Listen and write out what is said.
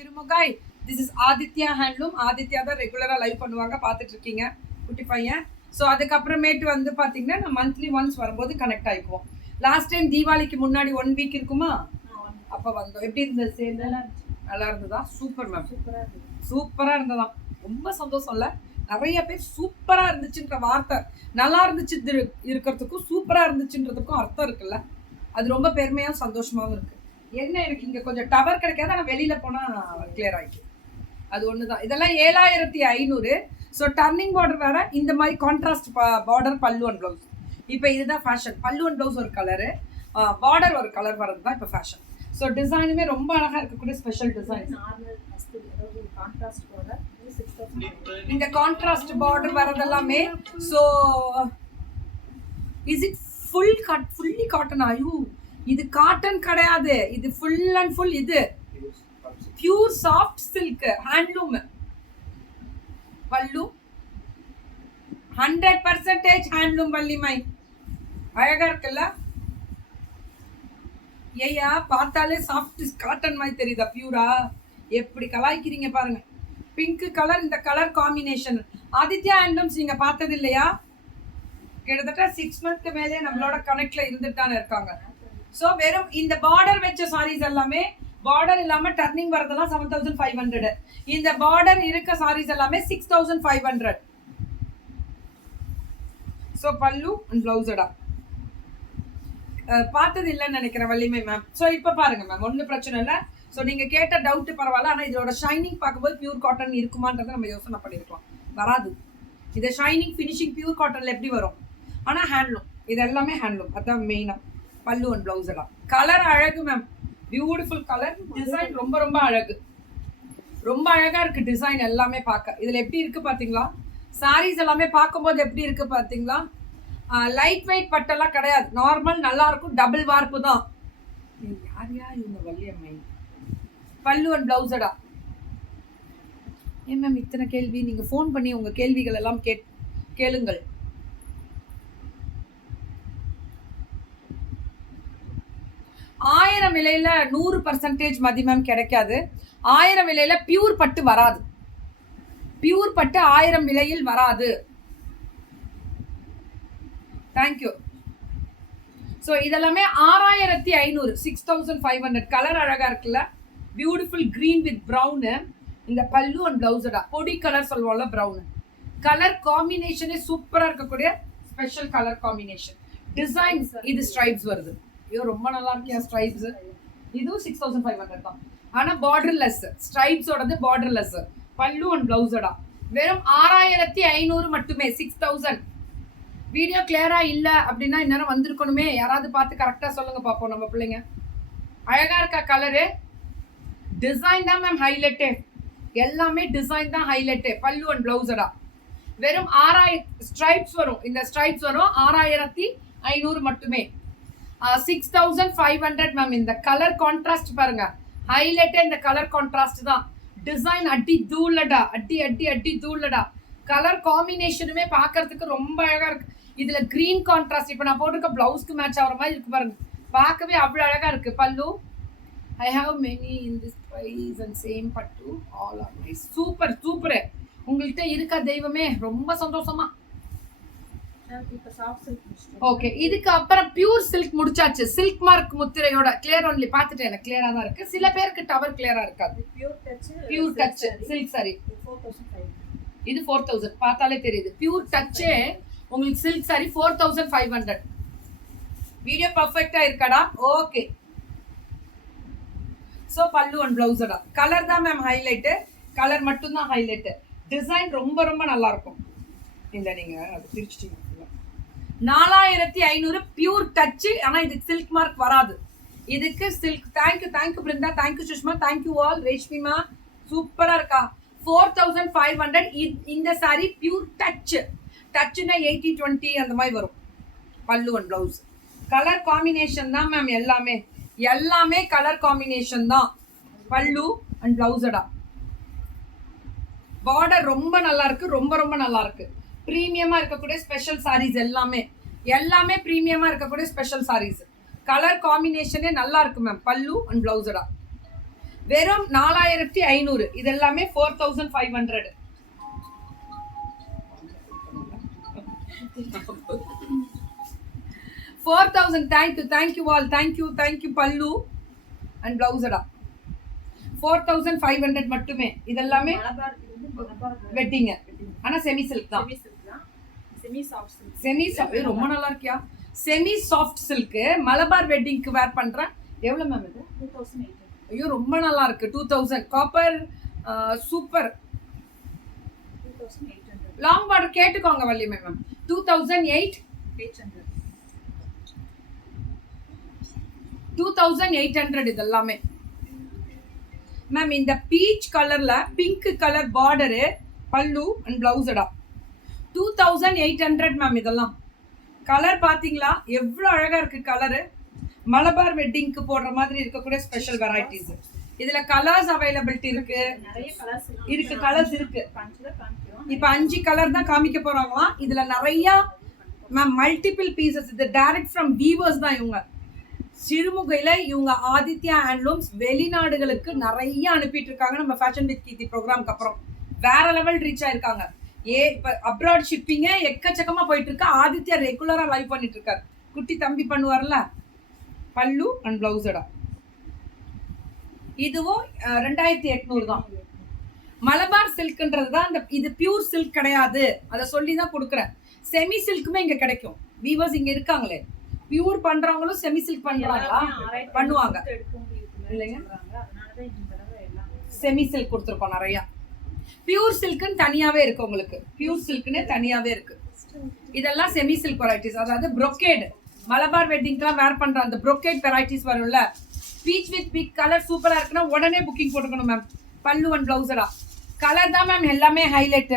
திருமுகாய் this is Aditya handloom. Aditya தான் ரெகுலராக live பண்ணுவாங்க, பார்த்துட்டு இருக்கீங்க குட்டி பையன். ஸோ அதுக்கப்புறமேட்டு வந்து பார்த்தீங்கன்னா நான் மந்த்லி ஒன்ஸ் வரும்போது கனெக்ட் ஆகிக்குவோம். லாஸ்ட் டைம் தீபாவளிக்கு முன்னாடி 1 வீக் இருக்குமா, அப்போ வந்தோம். எப்படி இருந்தது சேல்? நல்லா இருந்ததா? சூப்பர் மேம், சூப்பராக இருந்ததான். ரொம்ப சந்தோஷம் இல்லை, நிறைய பேர் சூப்பராக இருந்துச்சுன்ற வார்த்தை, நல்லா இருந்துச்சு இருக்கிறதுக்கும் சூப்பராக இருந்துச்சுன்றதுக்கும் அர்த்தம் இருக்குல்ல, அது ரொம்ப பெருமையாகவும் சந்தோஷமாகவும் இருக்குது. என்ன எனக்கு இங்கே கொஞ்சம் டவர் கிடைக்காது, ஆனால் வெளியில் போனால் கிளியர் ஆகிக்கும். அது ஒன்று தான். இதெல்லாம் 7500. ஸோ டர்னிங் பார்டர் வேறு, இந்த மாதிரி contrast border pallu and blouse. இப்போ இதுதான் ஃபேஷன். பல்லு அண்ட் ப்ளவுஸ் ஒரு கலரு, பார்டர் ஒரு கலர் வர்றது தான் இப்போ ஃபேஷன். ஸோ டிசைனுமே ரொம்ப அழகாக இருக்கக்கூடிய ஸ்பெஷல் டிசைன். இந்த கான்ட்ராஸ்ட் பார்டர் வரதெல்லாமே. So is it fully cotton? ஐயோ, இது காட்டன் கிடையாது, இது ஃபுல் அண்ட் ஃபுல் இது pure soft silk handloom. Pallu 100% handloom வள்ளிமை. அழகா இருக்குல்ல? ஐயா பார்த்தாலே சாஃப்ட் காட்டன் மாதிரி தெரியுதா பியூரா? எப்படி கலாய்க்கிறீங்க பாருங்க. பிங்க் கலர், இந்த கலர் காம்பினேஷன். ஆதித்யா ஹேண்ட்லூம்ஸ் நீங்க பார்த்தது இல்லையா? கிட்டத்தட்ட 6 மந்த்க்கு மேலே நம்மளோட கனெக்ட்ல இருந்துட்டான்னு இருக்காங்க. ஸோ வெறும் இந்த பார்டர் வச்ச சாரீஸ் எல்லாமே, பார்டர் இல்லாமல் டர்னிங் வரதெல்லாம் 7500. இந்த பார்டர் இருக்க சாரீஸ் எல்லாமே 6500. ஸோ பல்லு அண்ட் பிளவுஸடா பார்த்தது இல்லைன்னு நினைக்கிறேன் வள்ளிமை மேம். ஸோ இப்போ பாருங்க மேம், ஒன்றும் பிரச்சனை இல்லை. ஸோ நீங்கள் கேட்ட டவுட்டு பரவாயில்ல, ஆனால் இதோட ஷைனிங் பார்க்கும்போது பியூர் காட்டன் இருக்குமான்றதை நம்ம யோசனை பண்ணியிருக்கலாம். வராது. இது ஷைனிங் ஃபினிஷிங் பியூர் காட்டனில் எப்படி வரும்? ஆனால் ஹேண்ட்லூம், இது எல்லாமே ஹேண்ட்லூம். அதான் மெயினாக பல்லு அண்ட் பிளவுஸ் எல்லாம். கலர் அழகு மேம், பியூட்டிஃபுல் கலர். டிசைன் ரொம்ப ரொம்ப அழகு, ரொம்ப அழகா இருக்கு டிசைன் எல்லாமே பார்க்க. இதுல எப்படி இருக்கு பாத்தீங்களா? சாரீஸ் எல்லாமே பார்க்கும்போது எப்படி இருக்கு பாத்தீங்களா? லைட் வெயிட் பட்டெல்லாம் கிடையாது, நார்மல் நல்லா இருக்கும். டபுள் வார்ப்பு தான். யார் யார் இவங்க வள்ளியம்மை? பல்லு அண்ட் பிளவுஸடா. ஏன் மேம் இத்தனை கேள்வி? நீங்க ஃபோன் பண்ணி உங்க கேள்விகள் எல்லாம் கேளுங்கள். ஆயிரம் விலையில 100% மதி மேம் கிடைக்காது. 1000 விலையில பியூர் பட்டு வராது. பியூர் பட்டு 1000 விலையில் வராது. தேங்க்யூ. ஸோ இதெல்லாமே 6500, 6500. கலர் அழகா இருக்குல்ல? Beautiful green with brown. இந்த பல்லு அண்ட் பிளவுஸடா பொடி கலர் சொல்லுவோம்ல, ப்ரௌனு. கலர் காம்பினேஷனே சூப்பரா இருக்கக்கூடிய ஸ்பெஷல் கலர் காம்பினேஷன். டிசைன்ஸ் இது ஸ்ட்ரைப்ஸ் வருது. ஐயோ ரொம்ப நல்லா இருக்கியா ஸ்ட்ரைப்ஸ். இதுவும் 6500 தான், ஆனா பார்டர்லெஸ். ஸ்ட்ரைப்ஸோடது பார்டர்லெஸ். பல்லு அண்ட் பிளவுஸடா வெறும் 6500 மட்டுமே. 6000. வீடியோ கிளியரா இல்ல அப்படின்னா இந்நேரம் வந்திருக்கணுமே. யாராவது பார்த்து கரெக்டா சொல்லுங்க பாப்போம். நம்ம பிள்ளைங்க அழகா இருக்கா கலரு? டிசைன் தான் மேம் ஹைலைட்டு, எல்லாமே டிசைன் தான் ஹைலைட்டு. பல்லு அண்ட் பிளவுஸடா வெறும் 6000 ஸ்ட்ரைப்ஸ் வரும். இந்த ஸ்ட்ரைப்ஸ் வரும் 6500 மட்டுமே. 6500 மேம். இந்த கலர் கான்ட்ராஸ்ட் பாருங்க, ஹைலைட்டே இந்த கலர் கான்ட்ராஸ்ட் தான். டிசைன் அடி தூளடா, அடி அடி அடி தூளடா. கலர் காம்பினேஷனுமே பார்க்கறதுக்கு ரொம்ப அழகா இருக்கு. இதுல கிரீன் கான்ட்ராஸ்ட், இப்போ நான் போட்டிருக்க பிளவுஸ்க்கு மேட்ச் ஆகிற மாதிரி இருக்கு பாருங்க. பார்க்கவே அவ்வளோ அழகா இருக்கு. Pallu I have many in this price and same pattu all are nice. Super super. உங்கள்கிட்ட இருக்கா தெய்வமே, ரொம்ப சந்தோஷமா. ஓகே, இதுக்கு அப்புறம் பியூர் சில்க் முடிச்சாச்சு. சில்க் மார்க் முத்திரையோட கிளியர் ஒன்லி பார்த்துட்டு எனக்கு கிளியரா தான் இருக்கு. சில பேருக்கு டவர் கிளியரா இருக்காது. பியூர் டச் சில்க் சாரி இது 4000. பார்த்தாலே தெரியுது. பியூர் டச்சே உங்களுக்கு சில்க் சாரி 4500. வீடியோ பர்ஃபெக்டா இருக்காடா? ஓகே. ஸோ பல்லு அண்ட் பிளவுஸடா கலர் தான் மேம் ஹைலைட்டு. கலர் மட்டும்தான் ஹைலைட்டு. டிசைன் ரொம்ப ரொம்ப நல்லா இருக்கும். இல்லை நீங்க அது பிரிச்சுட்டீங்க. 4500 பியூர் டச்சு. ஆனால் இதுக்கு சில்க் மார்க் வராது. இதுக்கு silk. Thank you Brinda, thank you Sushma, thank you all. ரேஷ்மிமா சூப்பரா இருக்கா? 4500. இந்த சாரி பியூர் டச். டச்சுன்னா 80-20 அந்த மாதிரி வரும். பல்லு அண்ட் பிளவுஸ் கலர் காம்பினேஷன் தான் மேம். எல்லாமே எல்லாமே கலர் காம்பினேஷன் தான். பல்லு அண்ட் பிளவுஸடா பார்டர் ரொம்ப நல்லா இருக்கு, ரொம்ப ரொம்ப நல்லா இருக்கு. ப்ரீமியமா இருக்கக்கூடிய ஸ்பெஷல் சாரீஸ் எல்லாமே எல்லாமே ப்ரீமியமா இருக்கக்கூடிய ஸ்பெஷல் சாரீஸ். கலர் காம்பினேஷனே நல்லா இருக்கு மேம். பல்லு அண்ட் பிளவுஸடா வெறும் 4500. இது எல்லாமே 4500. Thank you all. தேங்க்யூ பல்லு அண்ட் பிளவுஸடா 4500 மட்டுமே. இதெல்லாமே வெட்டிங். ஆனா செமி சில்க் தான். செமி சாஃப்ட் ரொம்ப நல்லா இருக்கியா. செமி சாஃப்ட் சில்க் மலபார் வெட்டிங்க்கு வேர் பண்றேன். எவ்வளவு மேம் இது? 2800. ஐயோ ரொம்ப நல்லா இருக்கு. 2000 காப்பர் சூப்பர். 2800 லாங் பார்டர் கேட்டுக்கோங்க வள்ளி மேம். 2800 இதெல்லாமே மேம். இந்த பீச் கலர்ல பிங்க் கலர் பார்டரு பல்லு அண்ட் பிளவுஸடா 2800 மேம். இதெல்லாம் கலர் பாத்தீங்களா எவ்வளவு அழகா இருக்கு கலரு. மலபார் வெட்டிங்க்கு போடுற மாதிரி இருக்கக்கூடிய ஸ்பெஷல் வெரைட்டிஸ். இதுல கலர்ஸ் அவைலபிலிட்டி இருக்கு. கலர்ஸ் இருக்கு. இப்ப 5 கலர் தான் காமிக்க போறாங்களாம். இதுல நிறைய மேம் மல்டிபிள் பீசஸ். இது டைரக்ட் ஃப்ரம் வீவர்ஸ் தான். இவங்க சிறுமுகையில இவங்க ஆதித்யா ஹேண்ட்லூம்ஸ் வெளிநாடுகளுக்கு நிறைய அனுப்பிட்டு இருக்காங்க. நம்ம ஃபேஷன் வித் கீர்த்தி ப்ரோக்ராம்க்கு அப்புறம் வேற லெவல் ரீச் ஆயிருக்காங்க. இப்ப அப்ராட் ஷிப்பிங்க எக்கச்சக்கமா போயிட்டு இருக்கு. ஆதித்யா ரெகுலரா லைவ் பண்ணிட்டு இருக்காரு. குட்டி தம்பி பண்ணுவார்ல. பல்லு அண்ட் பிளவுஸடா இதுவும் 2800 தான். மலபார் சில்க்ன்றது தான். இது பியூர் சில்க் கிடையாது. அதை சொல்லி தான் கொடுக்குறேன். செமி சில்க்குமே இங்க கிடைக்கும். வீவர்ஸ் இங்க இருக்காங்களே. பியூர் பண்றவங்களும் செமி சில்க் பண்றாங்களா? பண்ணுவாங்க இல்லைங்க. செமி சில்க் கொடுத்துருக்கோம் நிறைய. பியூர் சில்க்னு தனியாவே இருக்கு உங்களுக்கு. பியூர் சில்க்னு தனியாவே இருக்கு. இதெல்லாம் செமி சில்க் வெரைட்டிஸ். அதாவது brocade மலபார் வெட்டிங்க்குலாம் வேர் பண்ற அந்த brocade வெரைட்டிஸ் வரும்ல. பீச் வித் பிக் கலர் சூப்பரா இருக்குன்னா உடனே புக்கிங் போட்டுக்கணும் மேம். பல்லு அண்ட் பிளவுஸடா கலர் தான் மேம் எல்லாமே ஹைலைட்.